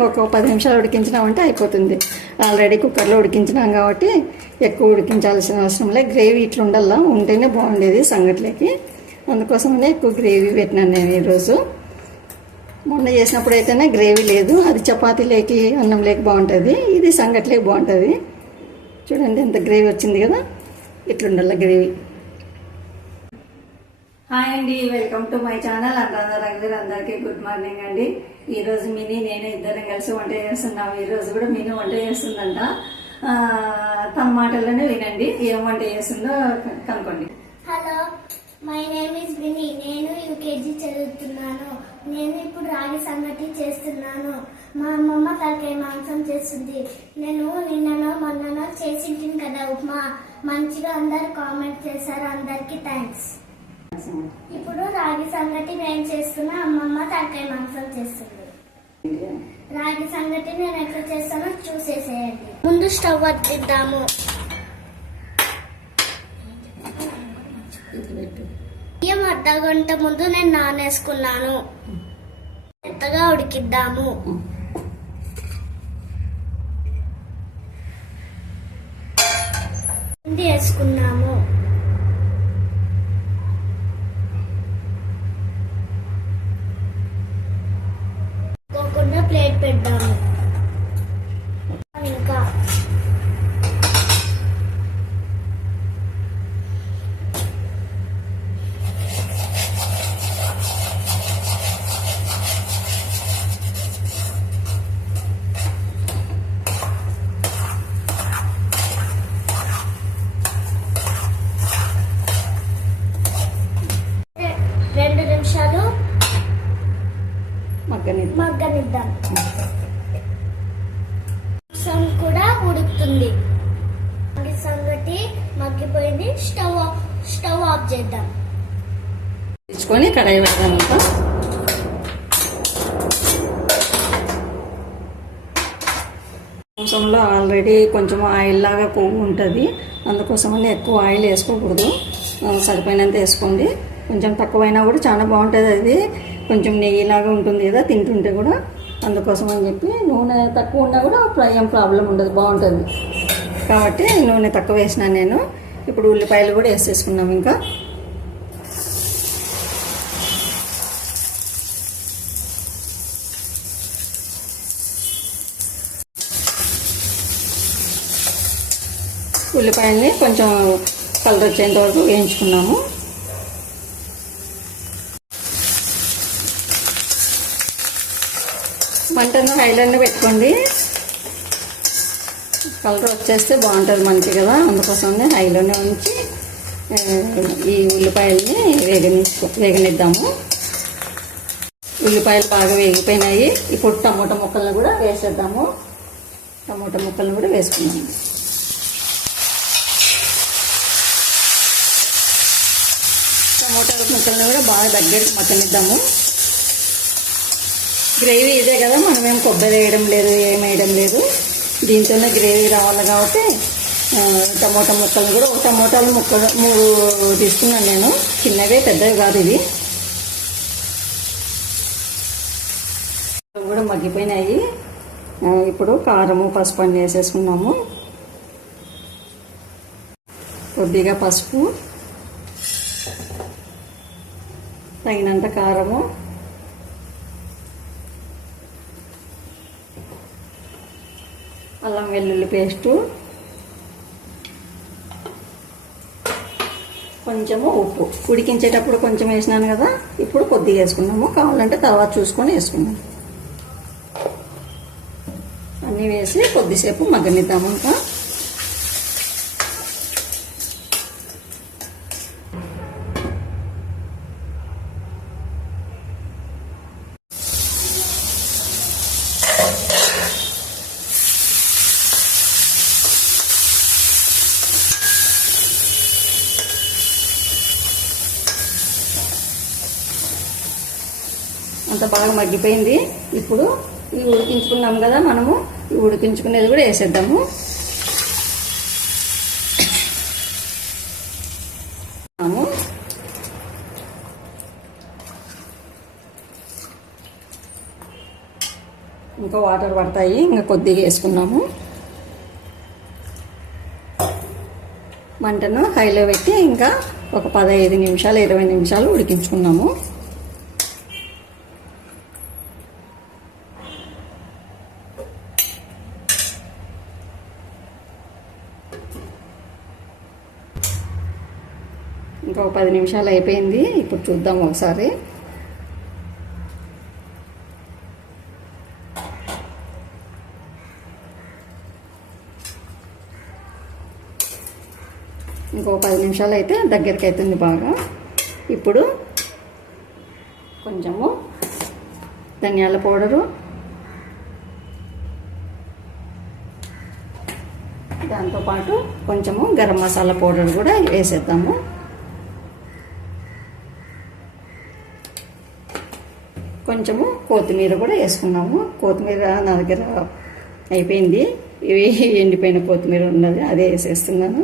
ఇంకొక 10 నిమిషాలు ఉడికించినామంటే అయిపోతుంది. ఆల్రెడీ కుక్కర్లో ఉడికించినాం కాబట్టి ఎక్కువ ఉడికించాల్సిన అవసరం లేదు. గ్రేవీ ఇట్లా ఉండాలా, ఉంటేనే బాగుండేది సంగట్లోకి. అందుకోసమనే ఎక్కువ గ్రేవీ పెట్టినాను నేను ఈరోజు. మొన్న చేసినప్పుడు అయితేనే గ్రేవీ లేదు, అది చపాతీలోకి అన్నం లేక బాగుంటుంది, ఇది సంగట్లోకి బాగుంటుంది. చూడండి ఎంత గ్రేవీ వచ్చింది కదా, ఇట్లుండాల గ్రేవీ. హాయ్ అండి, వెల్కమ్ టు మై ఛానల్. అందరికీ గుడ్ మార్నింగ్ అండి. ఈరోజు మినీ నేను ఇద్దరం కలిసి వంట చేస్తున్నాము. ఈరోజు కూడా మినీ వంట చేస్తుందంట. తమ మాటల్లోనే వినండి ఏం వంట చేస్తుందో కనుక్కోండి. Hello, my name is Vini. నేను యూకేజీ చదువుతున్నాను. నేను ఇప్పుడు రాగి సంగటి చేస్తున్నాను. మా అమ్మమ్మ తలకాయ మాంసం చేస్తుంది. నేను నిన్ననో మొన్ననో చేసింటిని కదా ఉప్మా. మంచిగా అందరు కామెంట్ చేశారు, అందరికి థ్యాంక్స్. ఇప్పుడు రాగి సంగటి నేను చేస్తున్నా, అమ్మమ్మ తలకాయ మాంసం చేస్తుంది. రాగి సంగటి నేను ఎట్లా చేస్తానో చూసేసేయండి. ముందు స్టవ్ వద్దిద్దాము. బియ్యం అర్ధగంట ముందు నేను నానేసుకున్నాను. మెత్తగా ఉడికిద్దాము. వేసుకున్నాము. ఇంకొక ప్లేట్ పెడదాము. ఇంకా మగ్గనిద్దాం. కూడా ఉడుకుతుంది. సంగటి మగ్గిపోయింది. స్టవ్ ఆఫ్ చేద్దాం. తీసుకొని కడాయి పెడదాం. ఇంకా మాంసంలో ఆల్రెడీ కొంచెం ఆయిల్ లాగా కొవ్వు ఉంటుంది, అందుకోసమని ఎక్కువ ఆయిల్ వేసుకోకూడదు. సరిపోయినంత వేసుకోండి. కొంచెం తక్కువైనా కూడా చాలా బాగుంటుంది. అది కొంచెం నెయ్యిలాగా ఉంటుంది కదా తింటుంటే కూడా, అందుకోసం అని చెప్పి నూనె తక్కువ ఉన్నా కూడా ఏం ప్రాబ్లం ఉండదు, బాగుంటుంది. కాబట్టి నూనె తక్కువ వేసినాను నేను. ఇప్పుడు ఉల్లిపాయలు కూడా వేసేసుకున్నాం. ఇంకా ఉల్లిపాయల్ని కొంచెం కలర్ వచ్చేంత వరకు వేయించుకున్నాము. మంటను హైలోనే పెట్టుకోండి, కలర్ వచ్చేస్తే బాగుంటుంది మనకి కదా. అందుకోసమే హైలోనే ఉంచి ఈ ఉల్లిపాయల్ని వేగనిద్దాము. ఉల్లిపాయలు బాగా వేగిపోయినాయి. ఇప్పుడు టమోటా ముక్కలను కూడా వేసేద్దాము. టమోటా ముక్కలను కూడా వేసుకున్నాము. టమోటా ముక్కలను కూడా బాగా దగ్గరికి మగ్గనిద్దాము. గ్రేవీ ఇదే కదా, మనమేం కొబ్బరి వేయడం లేదు, ఏం వేయడం లేదు. దీంతోనే గ్రేవీ రావాలి కాబట్టి టమోటా ముక్కలు కూడా, ఒక టమోటాలు ముక్కలు 3 తీసుకున్నాను నేను. చిన్నవే, పెద్దవి కాదు. ఇవి కూడా మగ్గిపోయినాయి. ఇప్పుడు కారము పసుపు అన్నీ వేసేసుకున్నాము. కొద్దిగా పసుపు, తగినంత కారము, అల్లం వెల్లుల్లి పేస్టు, కొంచెము ఉప్పు. ఉడికించేటప్పుడు కొంచెం వేసినాను కదా, ఇప్పుడు కొద్దిగా వేసుకున్నాము. కావాలంటే తర్వాత చూసుకొని వేసుకున్నాము. అన్నీ వేసి కొద్దిసేపు మగ్గనిద్దాము. ఇంకా అంత బాగా మగ్గిపోయింది. ఇప్పుడు ఇవి ఉడికించుకున్నాం కదా మనము, ఈ ఉడికించుకునేది కూడా వేసేద్దాము. ఇంకా వాటర్ పడతాయి, ఇంకా కొద్దిగా వేసుకున్నాము. మంటను హైలో పెట్టి ఇంకా ఒక 15 నిమిషాలు 20 నిమిషాలు ఉడికించుకున్నాము. ఇంకా 10 నిమిషాలు అయిపోయింది. ఇప్పుడు చూద్దాం ఒకసారి. ఇంకో 10 నిమిషాలు అయితే దగ్గరికి అవుతుంది బాగా. ఇప్పుడు కొంచెము ధనియాల పౌడరు, దాంతోపాటు కొంచెము గరం మసాలా పౌడర్ కూడా వేసేద్దాము. కొంచెము కొత్తిమీర కూడా వేసుకున్నాము. కొత్తిమీర నా దగ్గర అయిపోయింది, ఇవి ఎండిపోయిన కొత్తిమీర ఉన్నది, అదే వేసేస్తున్నాను.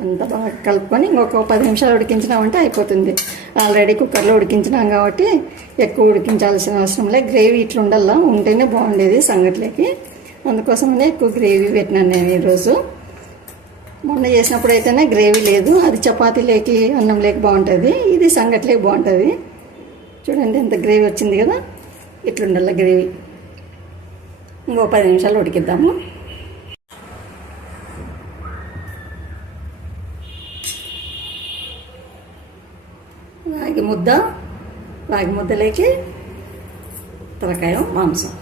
అంతా బాగా కలుపుకొని ఇంకొక 10 నిమిషాలు ఉడికించినామంటే అయిపోతుంది. ఆల్రెడీ కుక్కర్లో ఉడికించినాం కాబట్టి ఎక్కువ ఉడికించాల్సిన అవసరం లేదు. గ్రేవీ ఇట్లా ఉండాలా, ఉంటేనే బాగుండేది సంగట్లోకి. అందుకోసమనే ఎక్కువ గ్రేవీ పెట్టినాను నేను ఈరోజు. మొన్న చేసినప్పుడు అయితేనే గ్రేవీ లేదు, అది చపాతీలోకి అన్నం లేక బాగుంటుంది, ఇది సంగట్లోకి బాగుంటుంది. చూడండి ఎంత గ్రేవీ వచ్చింది కదా, ఇట్లుండాల గ్రేవీ. ఇంకో 10 నిమిషాలు ఉడికిద్దాము. రాగి ముద్దలోకి తలకాయ మాంసం.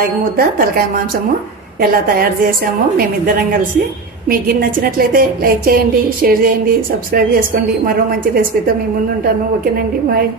రాగి ముద్ద తలకాయ మాంసము ఎలా తయారు చేసామో మేమిద్దరం కలిసి. మీకు నచ్చినట్లయితే లైక్ చేయండి, షేర్ చేయండి, సబ్స్క్రైబ్ చేసుకోండి. మరో మంచి రెసిపీతో మీ ముందు ఉంటాను. ఓకేనండి, బాయ్.